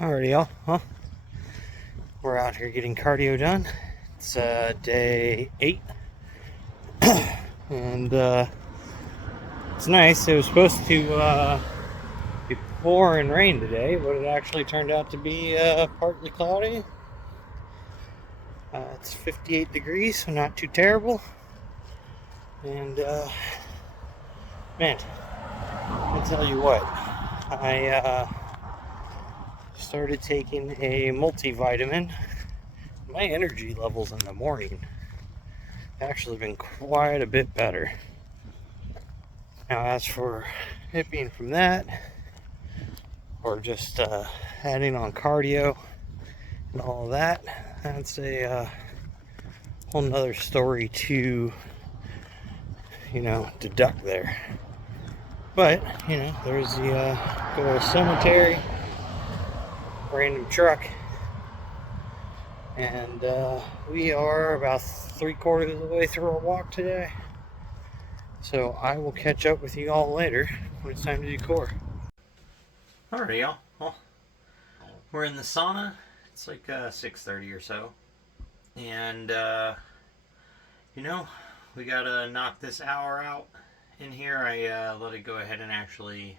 Alrighty, y'all. Well, we're out here getting cardio done. It's day 8, and it's nice. It was supposed to be pouring rain today, but it actually turned out to be partly cloudy. It's 58 degrees, so not too terrible. And man, I tell you what, I started taking a multivitamin. My energy levels in the morning have actually been quite a bit better. Now, as for it being from that, or just adding on cardio and all of that, that's a whole nother story to, deduct there. But, there's the good old cemetery, random truck, and we are about 3/4 of the way through our walk today. So I will catch up with you all later when it's time to do core. Alright, y'all. Well, we're in the sauna. It's like 6:30 or so. And, we gotta knock this hour out in here. I let it go ahead and actually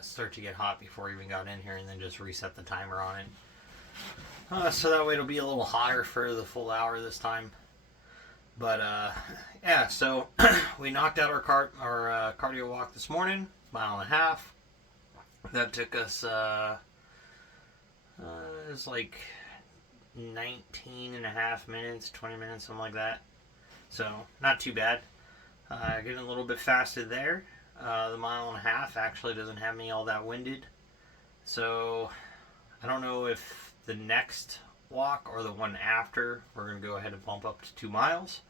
start to get hot before I even got in here, and then just reset the timer on it. So that way it'll be a little hotter for the full hour this time. But yeah, so we knocked out our cardio walk this morning, 1.5 miles. That took us it was like 19 and a half minutes, 20 minutes, something like that. So not too bad. Getting a little bit faster there. The 1.5 miles actually doesn't have me all that winded. So I don't know if the next walk or the one after we're going to go ahead and bump up to 2 miles.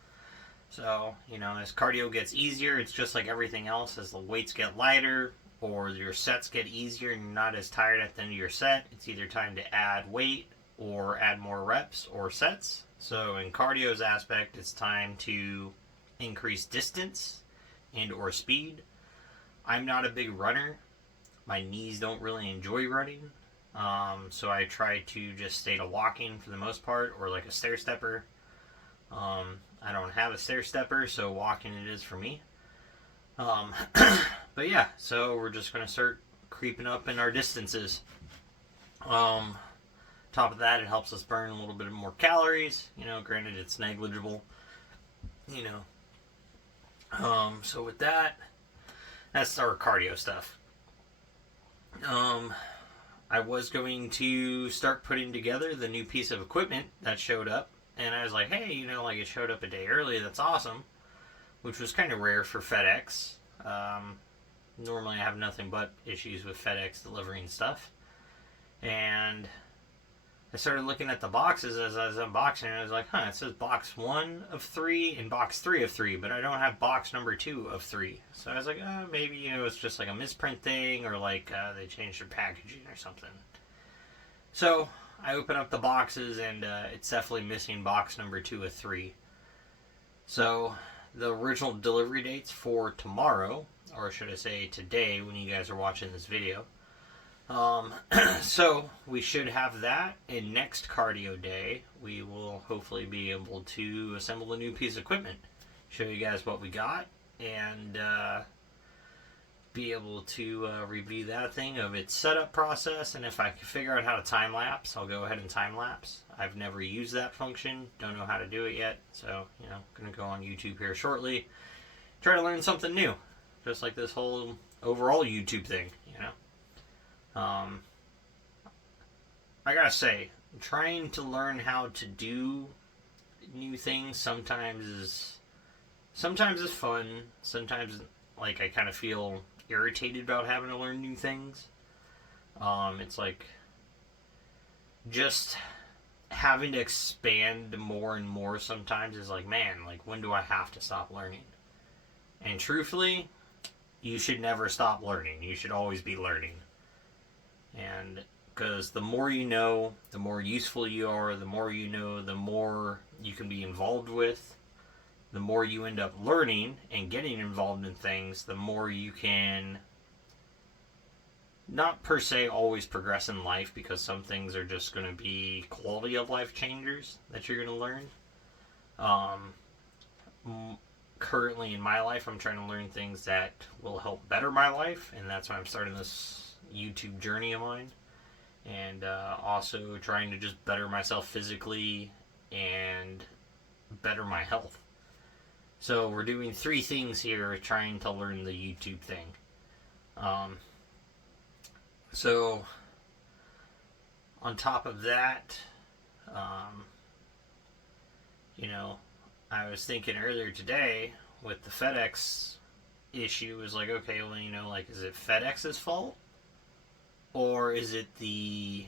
So, as cardio gets easier, it's just like everything else. As the weights get lighter or your sets get easier and you're not as tired at the end of your set, it's either time to add weight or add more reps or sets. So in cardio's aspect, it's time to increase distance and or speed. I'm not a big runner. My knees don't really enjoy running. So I try to just stay to walking for the most part, or like a stair stepper. I don't have a stair stepper, so walking it is for me. But yeah, so we're just going to start creeping up in our distances. Top of that, it helps us burn a little bit more calories. Granted, it's negligible. So with that, that's our cardio stuff. I was going to start putting together the new piece of equipment that showed up, and I was like, hey, it showed up a day early. That's awesome, which was kind of rare for FedEx. Normally, I have nothing but issues with FedEx delivering stuff, and I started looking at the boxes as I was unboxing, and I was like, it says box 1 of 3 and box 3 of 3, but I don't have box number 2 of 3. So I was like, maybe, it's just like a misprint thing, or like they changed their packaging or something. So I open up the boxes, and it's definitely missing box number 2 of 3. So the original delivery dates for tomorrow, or should I say today when you guys are watching this video, so we should have that, and next cardio day we will hopefully be able to assemble a new piece of equipment, show you guys what we got, and be able to review that thing of its setup process. And if I can figure out how to time lapse, I'll go ahead and time lapse. I've never used that function, don't know how to do it yet, so gonna go on YouTube here shortly, try to learn something new, just like this whole overall YouTube thing. I gotta say, trying to learn how to do new things sometimes is fun. Sometimes, like, I kind of feel irritated about having to learn new things. It's like just having to expand more and more sometimes is like, man, like, when do I have to stop learning? And truthfully, you should never stop learning. You should always be learning. And because the more you know, the more useful you are, the more you know, the more you can be involved with, the more you end up learning and getting involved in things, the more you can not per se always progress in life, because some things are just going to be quality of life changers that you're going to learn. Currently in my life, I'm trying to learn things that will help better my life, and that's why I'm starting this YouTube journey of mine. And also trying to just better myself physically and better my health. So we're doing three things here, trying to learn the YouTube thing. Um, so on top of that, um, you know, I was thinking earlier today with the FedEx issue, is like, okay, well, like, is it FedEx's fault? Or is it the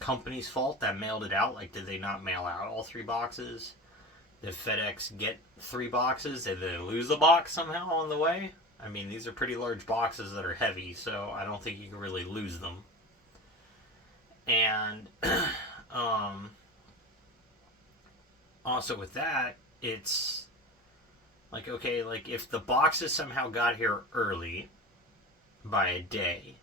company's fault that mailed it out? Like, did they not mail out all 3 boxes? Did FedEx get 3 boxes? Did they lose a box somehow on the way? I mean, these are pretty large boxes that are heavy, so I don't think you can really lose them. And also with that, it's like, okay, like if the boxes somehow got here early by a day,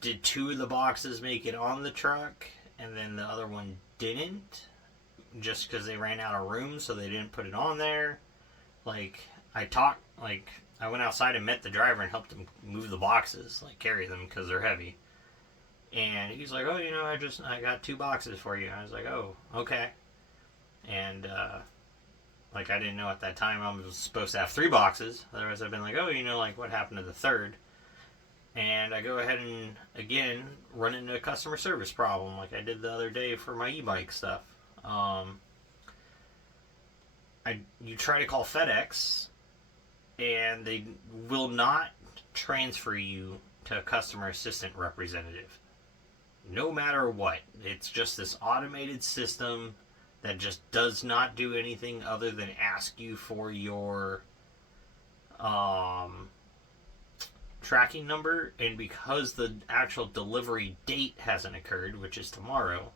did 2 of the boxes make it on the truck and then the other one didn't? Just because they ran out of room, so they didn't put it on there? Like, I went outside and met the driver and helped him move the boxes, like carry them because they're heavy. And he's like, oh, I got 2 boxes for you. And I was like, oh, okay. And, like, I didn't know at that time I was supposed to have 3 boxes. Otherwise, I've been like, oh, like, what happened to the third? And I go ahead and, again, run into a customer service problem like I did the other day for my e-bike stuff. You try to call FedEx, and they will not transfer you to a customer assistant representative. No matter what. It's just this automated system that just does not do anything other than ask you for your tracking number. And because the actual delivery date hasn't occurred, which is tomorrow,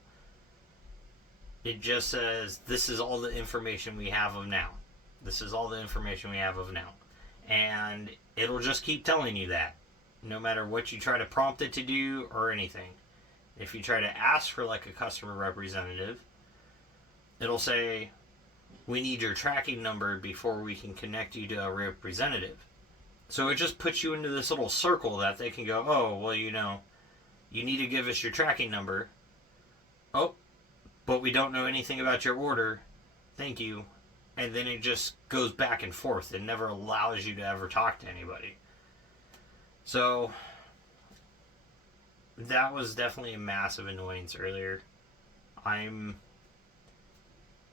it just says, this is all the information we have of now. This is all the information we have of now. And it'll just keep telling you that, no matter what you try to prompt it to do or anything. If you try to ask for like a customer representative, it'll say, we need your tracking number before we can connect you to a representative. So it just puts you into this little circle that they can go, oh, well, you need to give us your tracking number. Oh, but we don't know anything about your order. Thank you. And then it just goes back and forth. It never allows you to ever talk to anybody. So that was definitely a massive annoyance earlier. I'm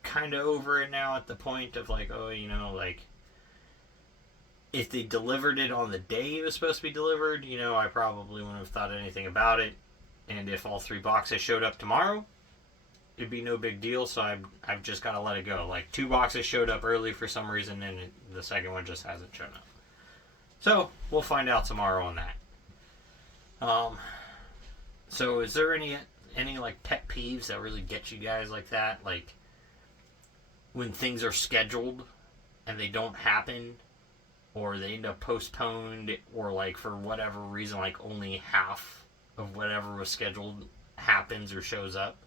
kind of over it now at the point of like, oh, like, if they delivered it on the day it was supposed to be delivered, I probably wouldn't have thought anything about it. And if all 3 boxes showed up tomorrow, it'd be no big deal, so I've just got to let it go. Like, 2 boxes showed up early for some reason, and the second one just hasn't shown up. So, we'll find out tomorrow on that. So is there any like pet peeves that really get you guys like that? Like, when things are scheduled and they don't happen, or they end up postponed, or like for whatever reason, like only half of whatever was scheduled happens or shows up,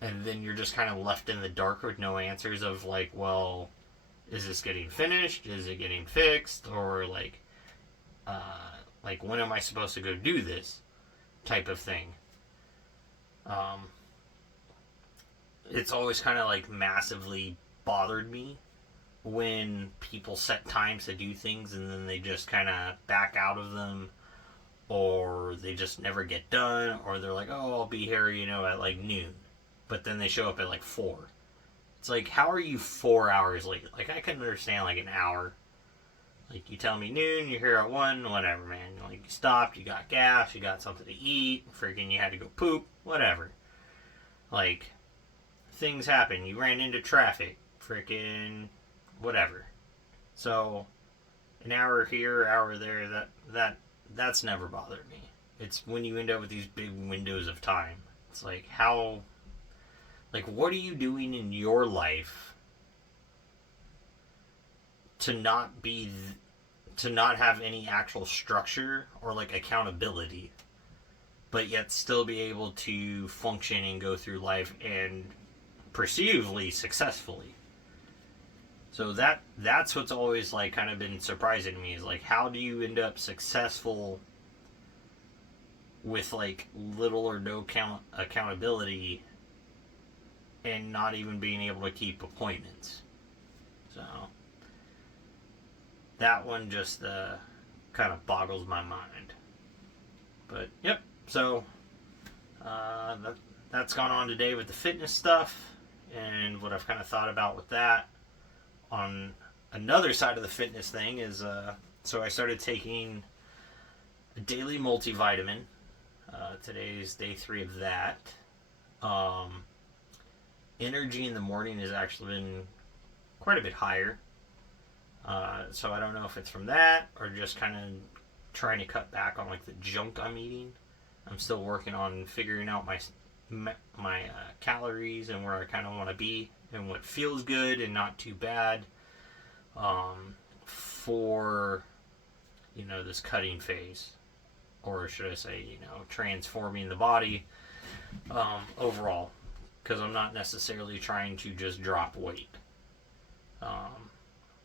and then you're just kind of left in the dark with no answers of like, well, is this getting finished? Is it getting fixed? Or like when am I supposed to go do this type of thing? It's always kind of like massively bothered me when people set times to do things and then they just kind of back out of them, or they just never get done, or they're like, oh, I'll be here, at like noon, but then they show up at like 4. It's like, how are you 4 hours late? Like, I can understand like an hour. Like, you tell me noon, you're here at 1, whatever, man. Like, you stopped, you got gas, you got something to eat, freaking you had to go poop, whatever. Like, things happen. You ran into traffic, freaking whatever. So, an hour here, hour there, that's never bothered me. It's when you end up with these big windows of time. It's like, how, like, what are you doing in your life to not be, to not have any actual structure or like accountability, but yet still be able to function and go through life and perceivably successfully. So that's what's always like kind of been surprising to me, is like, how do you end up successful with like little or no accountability and not even being able to keep appointments. So that one just kind of boggles my mind. But yep, so that's gone on today with the fitness stuff and what I've kind of thought about with that. On another side of the fitness thing is, so I started taking a daily multivitamin. Today's day 3 of that. Energy in the morning has actually been quite a bit higher. So I don't know if it's from that or just kind of trying to cut back on like the junk I'm eating. I'm still working on figuring out my calories and where I kind of want to be and what feels good and not too bad for, you know, this cutting phase, or should I say, you know, transforming the body overall, because I'm not necessarily trying to just drop weight.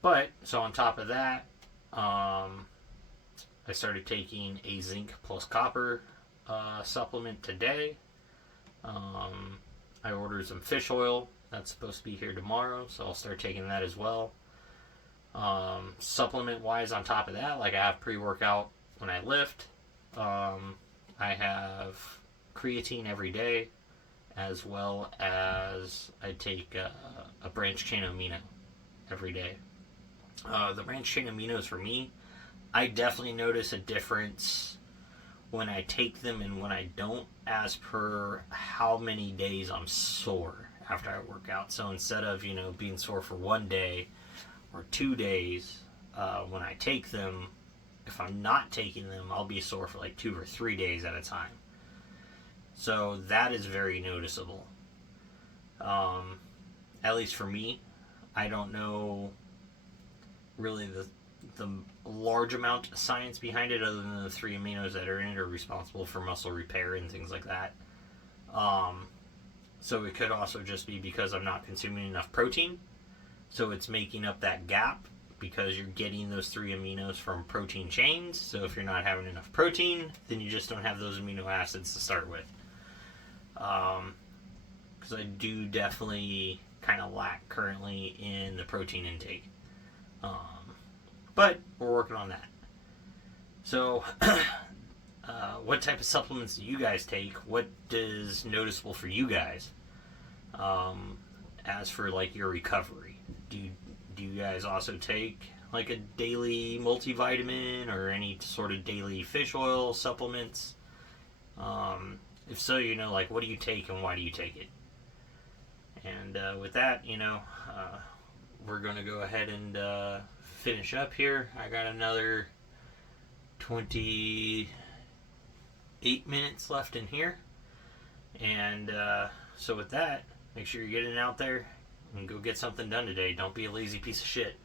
But so on top of that, I started taking a zinc plus copper supplement today. I ordered some fish oil. That's supposed to be here tomorrow, so I'll start taking that as well. Supplement wise, on top of that, like I have pre-workout when I lift. I have creatine every day, as well as I take a branched chain amino every day. The branched chain aminos for me, I definitely notice a difference when I take them and when I don't, as per how many days I'm sore after I work out. So instead of, you know, being sore for 1 day or 2 days, when I take them, if I'm not taking them, I'll be sore for like 2 or 3 days at a time. So that is very noticeable. At least for me. I don't know really the large amount of science behind it, other than the 3 aminos that are in it are responsible for muscle repair and things like that. So it could also just be because I'm not consuming enough protein. So it's making up that gap because you're getting those 3 aminos from protein chains. So if you're not having enough protein, then you just don't have those amino acids to start with. Because I do definitely kind of lack currently in the protein intake. But we're working on that. So what type of supplements do you guys take? What is noticeable for you guys? As for like your recovery, do you guys also take like a daily multivitamin or any sort of daily fish oil supplements? If so, you know, like, what do you take and why do you take it? And with that, you know, we're going to go ahead and finish up here. I got another 28 minutes left in here. And so with that, make sure you're getting out there and go get something done today. Don't be a lazy piece of shit.